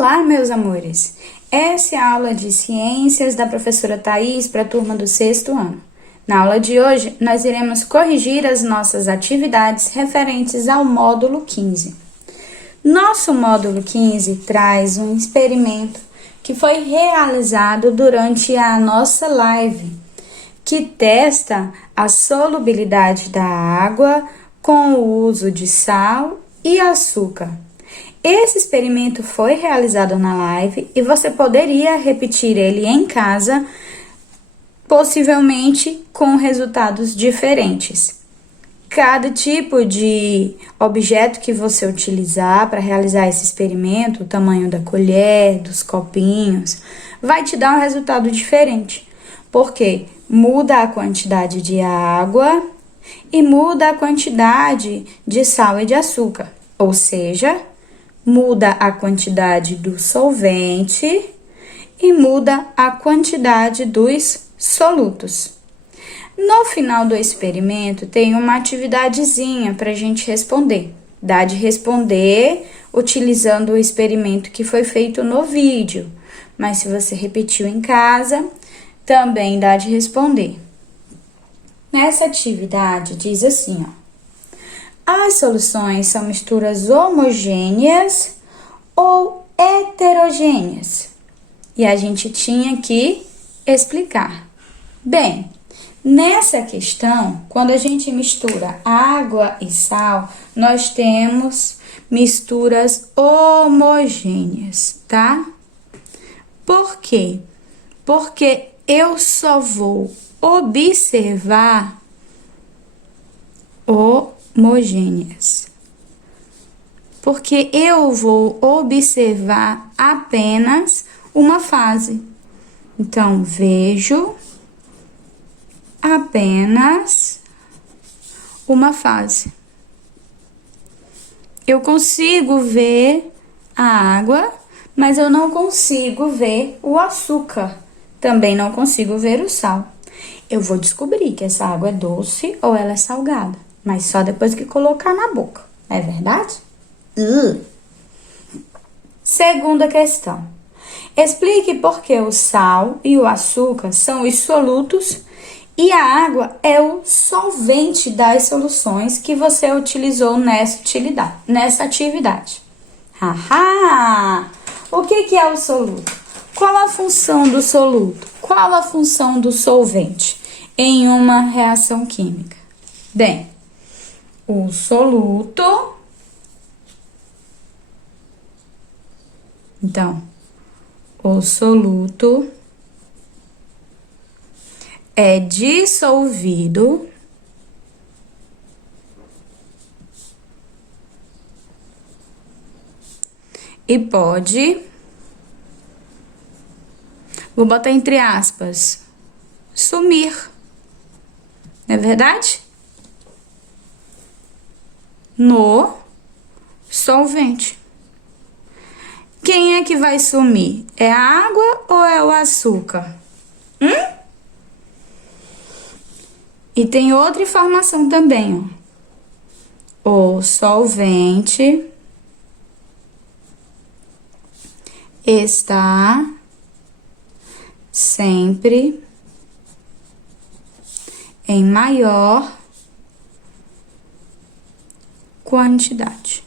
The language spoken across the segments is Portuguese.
Olá, meus amores! Essa é a aula de Ciências da professora Thaís para a turma do 6º ano. Na aula de hoje, nós iremos corrigir as nossas atividades referentes ao módulo 15. Nosso módulo 15 traz um experimento que foi realizado durante a nossa live, que testa a solubilidade da água com o uso de sal e açúcar. Esse experimento foi realizado na live e você poderia repetir ele em casa, possivelmente com resultados diferentes. Cada tipo de objeto que você utilizar para realizar esse experimento, o tamanho da colher, dos copinhos, vai te dar um resultado diferente, porque muda a quantidade de água e muda a quantidade de sal e de açúcar, ou seja, muda a quantidade do solvente e muda a quantidade dos solutos. No final do experimento, tem uma atividadezinha para a gente responder. Dá de responder utilizando o experimento que foi feito no vídeo, mas se você repetiu em casa, também dá de responder. Nessa atividade, diz assim, ó. As soluções são misturas homogêneas ou heterogêneas? E a gente tinha que explicar. Bem, nessa questão, quando a gente mistura água e sal, nós temos misturas homogêneas, tá? Por quê? Porque eu só vou observar homogêneas. Porque eu vou observar apenas uma fase. Então, vejo apenas uma fase. Eu consigo ver a água, mas eu não consigo ver o açúcar. Também não consigo ver o sal. Eu vou descobrir que essa água é doce ou ela é salgada, mas só depois que colocar na boca. É verdade? Segunda questão. Explique por que o sal e o açúcar são os solutos e a água é o solvente das soluções que você utilizou nessa atividade. O que é o soluto? Qual a função do soluto? Qual a função do solvente em uma reação química? Bem, o soluto, então, o soluto é dissolvido e pode, vou botar entre aspas, sumir. Não é verdade? No solvente. Quem é que vai sumir? É a água ou é o açúcar? E tem outra informação também, ó. O solvente está sempre em maior quantidade.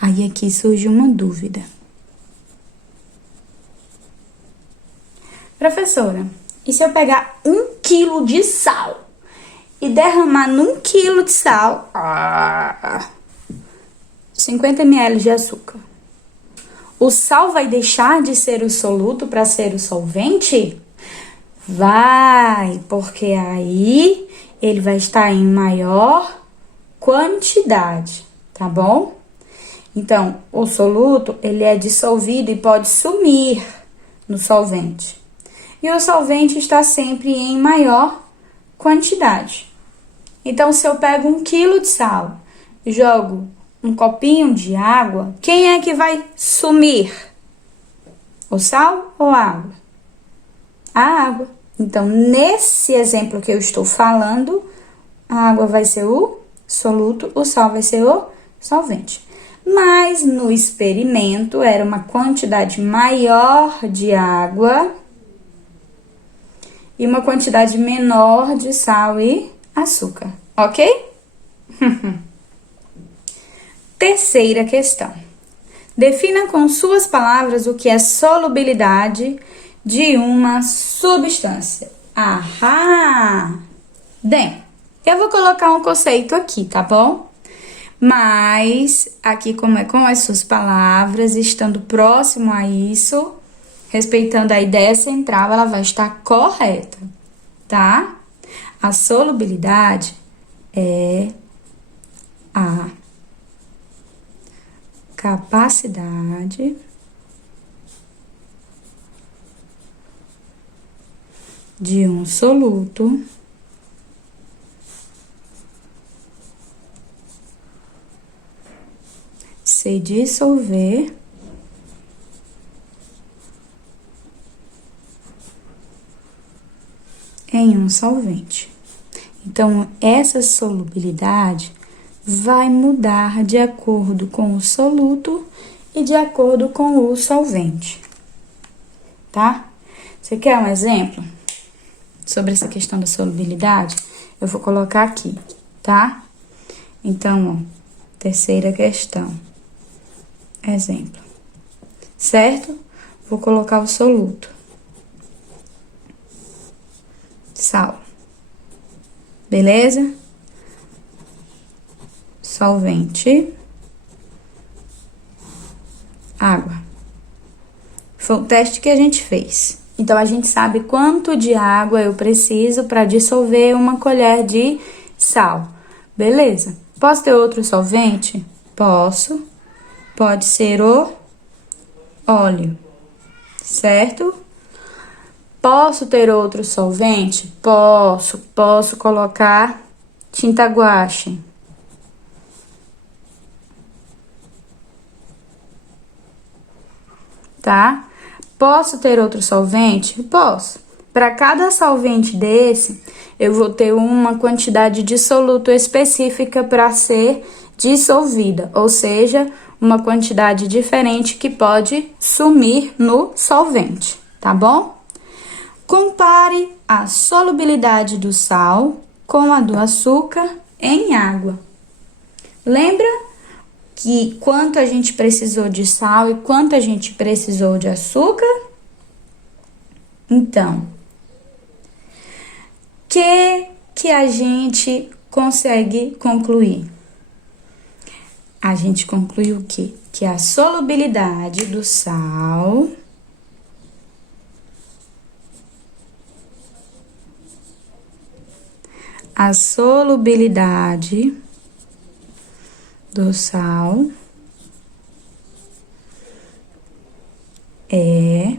Aí aqui surge uma dúvida. Professora, e se eu pegar 1 quilo de sal e derramar num quilo de sal 50 ml de açúcar? O sal vai deixar de ser o soluto para ser o solvente? Vai, porque aí ele vai estar em maior quantidade, tá bom? Então, o soluto, ele é dissolvido e pode sumir no solvente. E o solvente está sempre em maior quantidade. Então, se eu pego 1 quilo de sal e jogo um copinho de água, quem é que vai sumir? O sal ou a água? A água. Então, nesse exemplo que eu estou falando, a água vai ser o soluto, o sal vai ser o solvente. mas no experimento era uma quantidade maior de água e uma quantidade menor de sal e açúcar, ok? Terceira questão. Defina com suas palavras o que é solubilidade de uma substância. Ahá! Bem, eu vou colocar um conceito aqui, tá bom? Mas aqui, como é com as suas palavras, estando próximo a isso, respeitando a ideia central, ela vai estar correta, tá? A solubilidade é a capacidade de um soluto se dissolver em um solvente. Então, essa solubilidade vai mudar de acordo com o soluto e de acordo com o solvente, tá? Você quer um exemplo sobre essa questão da solubilidade? Eu vou colocar aqui, tá? Então, ó, terceira questão. Exemplo, certo? Vou colocar o soluto. Sal. Beleza? Solvente. Água. Foi o teste que a gente fez. Então, a gente sabe quanto de água eu preciso para dissolver uma colher de sal. Beleza? Posso ter outro solvente? Posso. Pode ser o óleo, certo? Posso ter outro solvente? Posso. Posso colocar tinta guache. Tá? Posso ter outro solvente? Posso. Para cada solvente desse, eu vou ter uma quantidade de soluto específica para ser dissolvida, ou seja, uma quantidade diferente que pode sumir no solvente, tá bom? Compare a solubilidade do sal com a do açúcar em água. Lembra que quanto a gente precisou de sal e quanto a gente precisou de açúcar? Então, que a gente consegue concluir? A gente conclui o quê? Que a solubilidade do sal é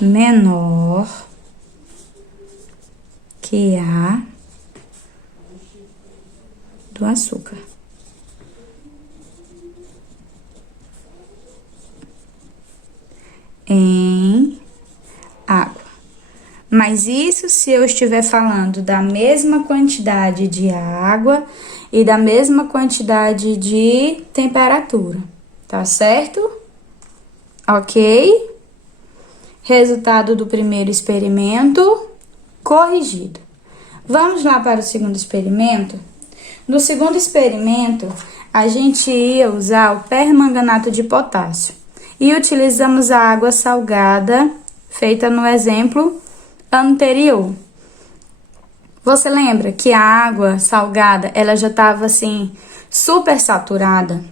menor que a do açúcar. Em água. Mas isso se eu estiver falando da mesma quantidade de água e da mesma quantidade de temperatura, tá certo? Ok? Resultado do primeiro experimento corrigido. Vamos lá para o segundo experimento? No segundo experimento, a gente ia usar o permanganato de potássio e utilizamos a água salgada, feita no exemplo anterior. Você lembra que a água salgada, ela já estava assim, super saturada,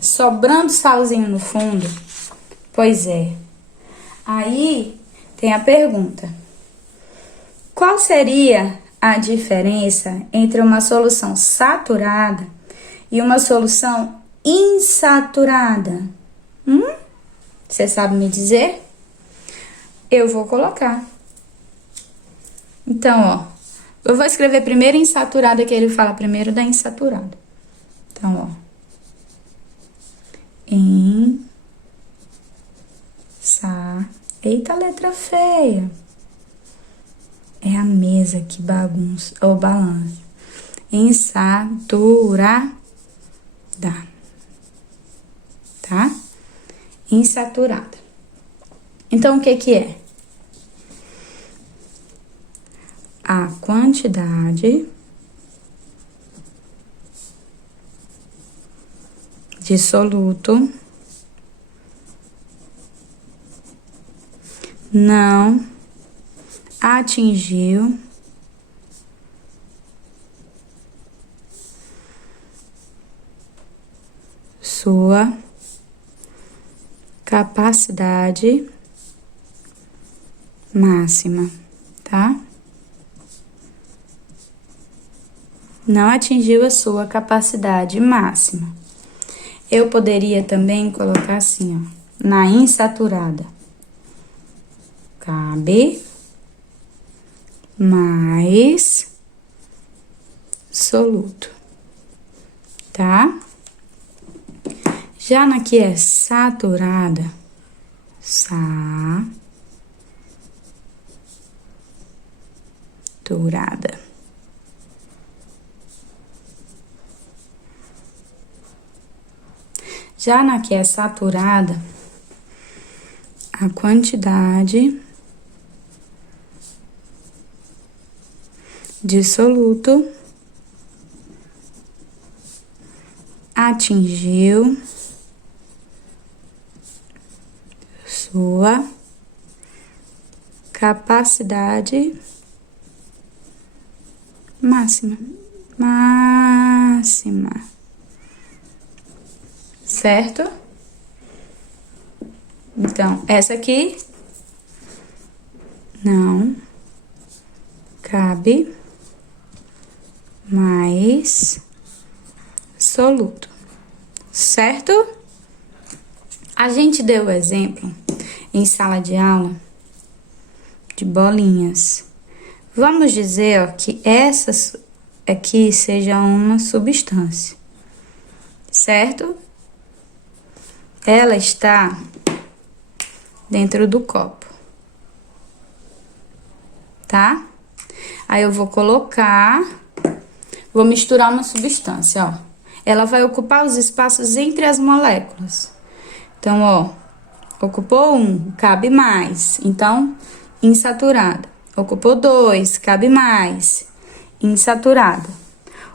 sobrando salzinho no fundo? Pois é. Aí tem a pergunta: qual seria a diferença entre uma solução saturada e uma solução insaturada? Você sabe me dizer? Eu vou colocar. Então, ó, eu vou escrever primeiro insaturada, que ele fala primeiro da insaturada. Então, ó, Eita, letra feia. É a mesa que bagunça ou balança. Insaturada. tá? Insaturada. Então, o que que é? A quantidade de soluto não atingiu sua capacidade máxima, tá? Não atingiu a sua capacidade máxima. Eu poderia também colocar assim, ó, na insaturada. Cabe mais soluto, tá? Já na que é saturada, saturada. Já na que é saturada, a quantidade de soluto atingiu sua capacidade máxima. Certo? Então, essa aqui não cabe mais soluto, certo? A gente deu o exemplo em sala de aula de bolinhas. Vamos dizer, ó, que essa aqui seja uma substância, certo? Ela está dentro do copo, tá? Aí eu vou misturar uma substância, ó. Ela vai ocupar os espaços entre as moléculas. Então, ó, ocupou 1, cabe mais. Então, insaturada. Ocupou 2, cabe mais. Insaturada.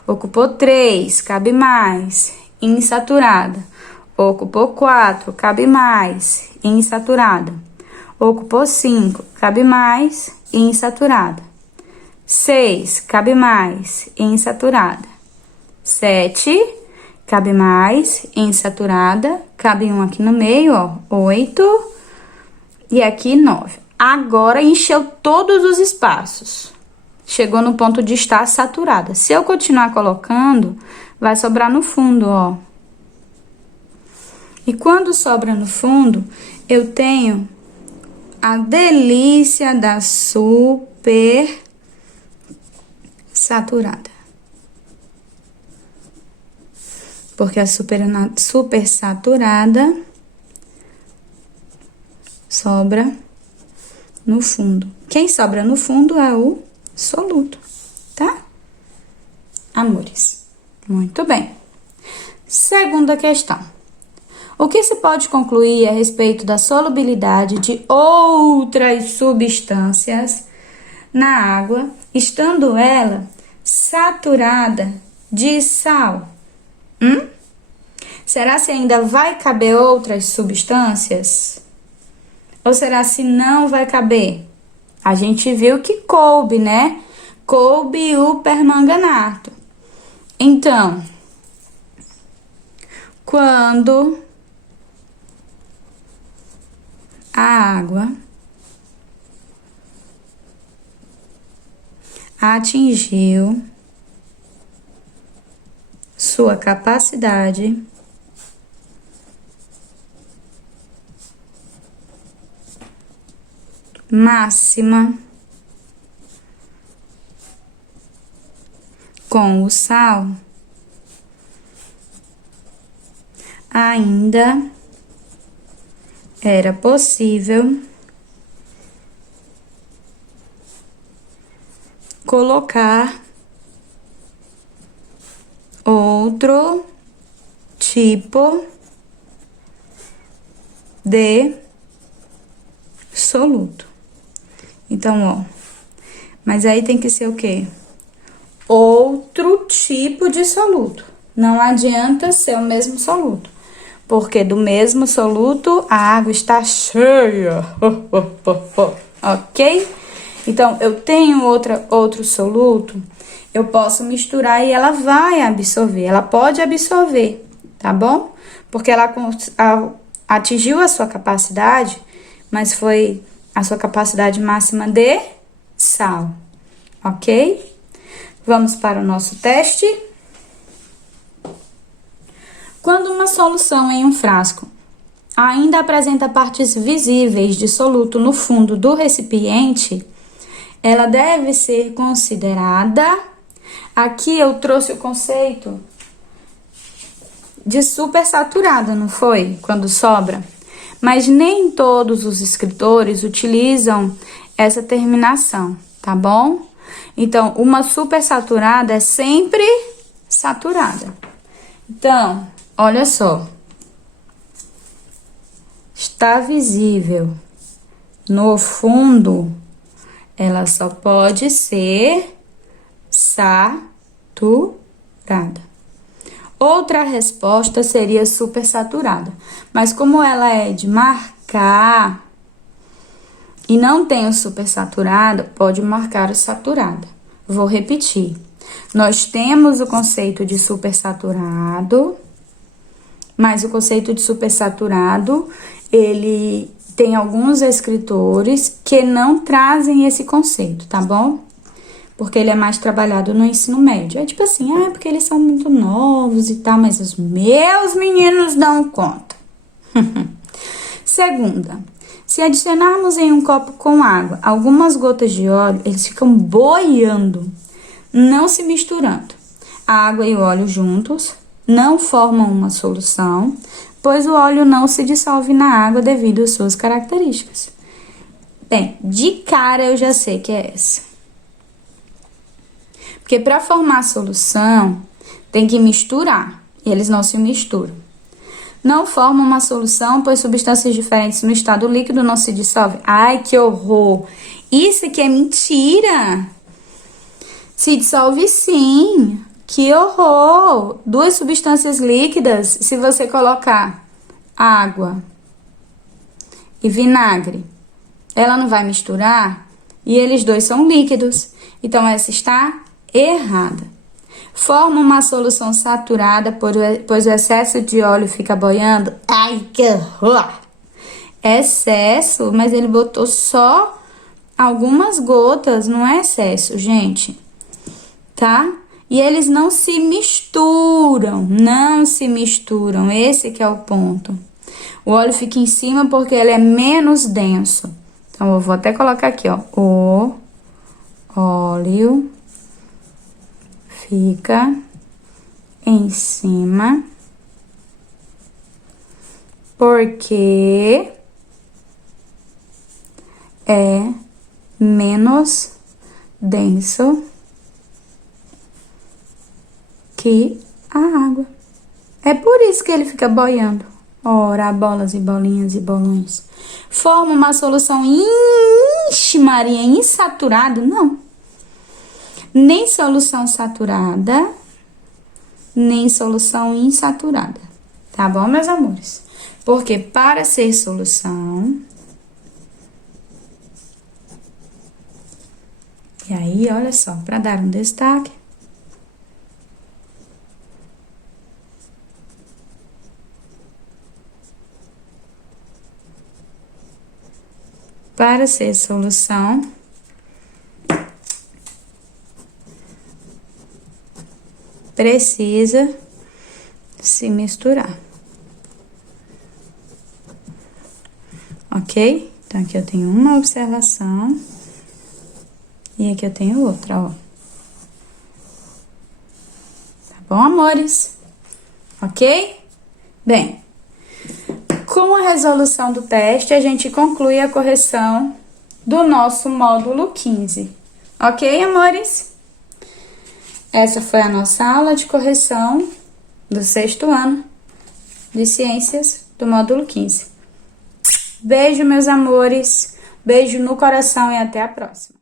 Ocupou 3, cabe mais. Insaturada. Ocupou 4, cabe mais. Insaturada. Ocupou 5, cabe mais. Insaturada. 6, cabe mais. Insaturada. 7, cabe mais. Insaturada. Cabe um aqui no meio, ó. 8. E aqui 9. Agora encheu todos os espaços. Chegou no ponto de estar saturada. Se eu continuar colocando, vai sobrar no fundo, ó. E quando sobra no fundo, eu tenho a delícia da super saturada. Porque a super saturada sobra no fundo. Quem sobra no fundo é o soluto, tá? Amores. Muito bem. Segunda questão. O que se pode concluir a respeito da solubilidade de outras substâncias na água, estando ela saturada de sal? Será se ainda vai caber outras substâncias? Ou será se não vai caber? A gente viu que coube, né? Coube o permanganato. Então, quando a água atingiu sua capacidade máxima com o sal, ainda era possível colocar outro tipo de soluto. Então, ó, mas aí tem que ser o quê? Outro tipo de soluto. Não adianta ser o mesmo soluto, porque do mesmo soluto a água está cheia. Ok? Então, eu tenho outro soluto, eu posso misturar e ela vai absorver. Ela pode absorver, tá bom? Porque ela atingiu a sua capacidade, mas foi a sua capacidade máxima de sal, ok? Vamos para o nosso teste. Quando uma solução em um frasco ainda apresenta partes visíveis de soluto no fundo do recipiente, ela deve ser considerada. Aqui eu trouxe o conceito de supersaturada, não foi? Quando sobra. Mas nem todos os escritores utilizam essa terminação, tá bom? Então, uma supersaturada é sempre saturada. Então, olha só. Está visível no fundo, ela só pode ser saturada. Outra resposta seria supersaturada, mas como ela é de marcar e não tem o supersaturado, pode marcar o saturado. Vou repetir. Nós temos o conceito de supersaturado, mas o conceito de supersaturado, ele tem alguns escritores que não trazem esse conceito, tá bom? Porque ele é mais trabalhado no ensino médio. É tipo assim, porque eles são muito novos e tal, mas os meus meninos dão conta. Segunda, se adicionarmos em um copo com água algumas gotas de óleo, eles ficam boiando, não se misturando. A água e o óleo juntos não formam uma solução, pois o óleo não se dissolve na água devido às suas características. Bem, de cara eu já sei que é essa. Porque para formar solução, tem que misturar, e eles não se misturam. Não formam uma solução, pois substâncias diferentes no estado líquido não se dissolvem. Ai, que horror! Isso aqui é mentira! Se dissolve sim! Que horror! Duas substâncias líquidas, se você colocar água e vinagre, ela não vai misturar? E eles dois são líquidos. Então, essa está errada. Forma uma solução saturada, pois o excesso de óleo fica boiando. Ai, que horror! Excesso, mas ele botou só algumas gotas, não é excesso, gente. Tá? E eles não se misturam, esse que é o ponto. O óleo fica em cima porque ele é menos denso. Então, eu vou até colocar aqui, ó, o óleo fica em cima porque é menos denso que a água. É por isso que ele fica boiando. Ora, bolas e bolinhas e bolões. Forma uma solução Maria, insaturada? Não. Nem solução saturada, nem solução insaturada. Tá bom, meus amores? Porque para ser solução... E aí, olha só, para dar um destaque... Para ser solução, precisa se misturar. Ok? Então, aqui eu tenho uma observação e aqui eu tenho outra, ó. Tá bom, amores? Ok? Bem... Com a resolução do teste, a gente conclui a correção do nosso módulo 15. Ok, amores? Essa foi a nossa aula de correção do 6º ano de Ciências do módulo 15. Beijo, meus amores. Beijo no coração e até a próxima.